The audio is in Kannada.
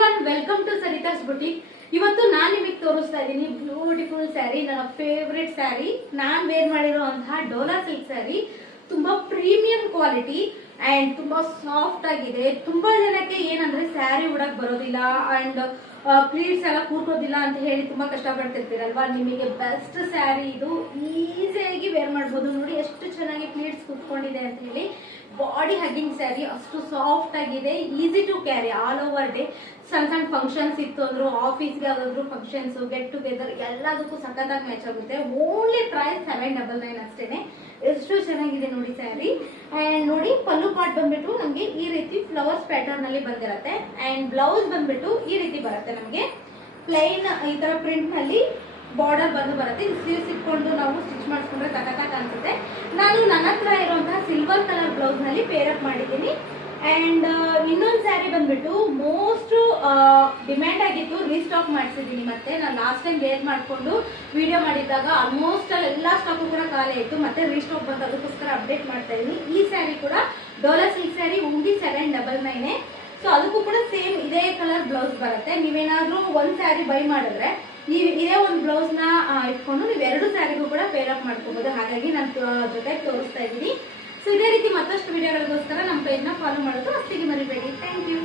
Everyone welcome to Sarita's boutique. ಇವತ್ತು ನಾನು ನಿಮಗೆ ತೋರಿಸ್ತಾ ಇದ್ದೀನಿ ಬ್ಯೂಟಿಫುಲ್ ಸ್ಯಾರಿ, ನನ್ನ ಫೇವ್ರೆಟ್ ಸ್ಯಾರಿ. ನಾನು ವೇರ್ ಮಾಡಿರುವಂತಹ ಡೋಲಾ ಸಿಲ್ಕ್ ಸ್ಯಾರಿ ತುಂಬಾ ಪ್ರೀಮಿಯಂ ಕ್ವಾಲಿಟಿ ಅಂಡ್ ತುಂಬಾ ಸಾಫ್ಟ್ ಆಗಿದೆ. ತುಂಬಾ ಜನಕ್ಕೆ ಏನಂದ್ರೆ ಸ್ಯಾರಿ ಉಡಕ್ ಬರೋದಿಲ್ಲ ಅಂಡ್ ಪ್ಲೀಟ್ಸ್ ಎಲ್ಲ ಕೂರ್ಕೋದಿಲ್ಲ ಅಂತ ಹೇಳಿ ತುಂಬಾ ಕಷ್ಟ ಪಡ್ತಿರ್ತೀರಲ್ವಾ. ನಿಮಗೆ ಬೆಸ್ಟ್ ಸ್ಯಾರಿ ಇದು, ಈಸಿಯಾಗಿ ವೇರ್ ಮಾಡ್ಬೋದು. ನೋಡಿ ಎಷ್ಟು ಚೆನ್ನಾಗಿ ಪ್ಲೀಟ್ಸ್ ಕೂತ್ಕೊಂಡಿದೆ ಅಂತ ಹೇಳಿ. ಬಾಡಿ ಹಗ್ಗಿಂಗ್ ಸ್ಯಾರಿ, ಅಷ್ಟು ಸಾಫ್ಟ್ ಆಗಿದೆ, easy to carry all over day. ಸಣ್ಣ ಸಣ್ಣ ಫಂಕ್ಷನ್ಸ್ ಇತ್ತು ಅಂದ್ರು, ಆಫೀಸ್ಗೆ ಯಾವ್ದಾದ್ರು ಫಂಕ್ಷನ್ಸ್, ಗೆಟ್ ಟುಗೆದರ್ ಎಲ್ಲದಕ್ಕೂ ಸಖತ್ತಾಗಿ ಮ್ಯಾಚ್ ಆಗುತ್ತೆ. ಓನ್ಲಿ ಪ್ರೈಸ್ 799 ಅಷ್ಟೇನೆ. ಎಷ್ಟು ಚೆನ್ನಾಗಿದೆ ನೋಡಿ ಸ್ಯಾರಿ. ಅಂಡ್ ನೋಡಿ ಪಲ್ಲು ಪಾರ್ಟ್ ಬಂದ್ಬಿಟ್ಟು ನಮ್ಗೆ ಈ ರೀತಿ ಫ್ಲವರ್ಸ್ ಪ್ಯಾಟರ್ನ್ ಅಲ್ಲಿ ಬಂದಿರತ್ತೆ. ಅಂಡ್ ಬ್ಲೌಸ್ ಬಂದ್ಬಿಟ್ಟು ಈ ರೀತಿ ಬರುತ್ತೆ ನಮಗೆ ಪ್ಲೈನ್ ಈ ತರ ಪ್ರಿಂಟ್ ನಲ್ಲಿ ಬಾರ್ಡರ್ ಬಂದು ಬರುತ್ತೆ. ಸ್ಲೀವ್ಸ್ ಇಟ್ಕೊಂಡು ನಾವು ಸ್ಟಿಚ್ ಮಾಡಿಸ್ಕೊಂಡ್ರೆ ಸಖತ್ತಾಗಿ ಅನ್ಸುತ್ತೆ. ನಾನು ನನ್ನ ಹತ್ರ ಇರುವಂತಹ ಸಿಲ್ವರ್ ಕಲರ್ ಬ್ಲೌಸ್ ನಲ್ಲಿ ಪೇರ್ ಅಪ್ ಮಾಡಿದ್ದೀನಿ. ಅಂಡ್ ಇನ್ನೊಂದು ಸ್ಯಾರಿ ಬಂದ್ಬಿಟ್ಟು ಮೋಸ್ಟ್ ಡಿಮ್ಯಾಂಡ್ ಆಗಿತ್ತು, ರೀಸ್ಟಾಕ್ ಮಾಡಿಸಿದ್ದೀನಿ. ಮತ್ತೆ ನಾನು ಲಾಸ್ಟ್ ಟೈಮ್ ವೇರ್ ಮಾಡಿಕೊಂಡು ವಿಡಿಯೋ ಮಾಡಿದ್ದಾಗ ಆಲ್ಮೋಸ್ಟ್ ಎಲ್ಲ ಸ್ಟಾಕ್ ಕೂಡ ಖಾಲಿ ಆಯಿತು. ಮತ್ತೆ ರೀಸ್ಟಾಕ್ ಬಂದು ಅದಕ್ಕೋಸ್ಕರ ಅಪ್ಡೇಟ್ ಮಾಡ್ತಾ ಇದ್ದೀನಿ. ಈ ಸ್ಯಾರಿ ಕೂಡ Dhola silk sari, only 799. So ಅದಕ್ಕೂ ಕೂಡ ಸೇಮ್ ಇದೇ ಕಲರ್ ಬ್ಲೌಸ್ ಬರುತ್ತೆ. ನೀವೇನಾದ್ರೂ ಒಂದು ಸ್ಯಾರಿ ಬೈ ಮಾಡಿದ್ರೆ ಇದೇ ಒಂದು ಬ್ಲೌಸ್ ನ ಇಟ್ಕೊಂಡು ನೀವು ಎರಡು ಸ್ಯಾರಿಗೂ ಕೂಡ ಪೇರ್ ಅಪ್ ಮಾಡ್ಕೋಬಹುದು. ಹಾಗಾಗಿ ನಾನು ಜೊತೆ ತೋರಿಸ್ತಾ ಇದ್ದೀನಿ. ಸೊ ಇದೇ ರೀತಿ ಮತ್ತಷ್ಟು ವಿಡಿಯೋಗಳಿಗೋಸ್ಕರ ನಮ್ಮ ಪೇಜ್ ನ ಫಾಲೋ ಮಾಡೋದು ಅಷ್ಟಿಗೆ ಮರಿಬೇಡಿ. Thank you.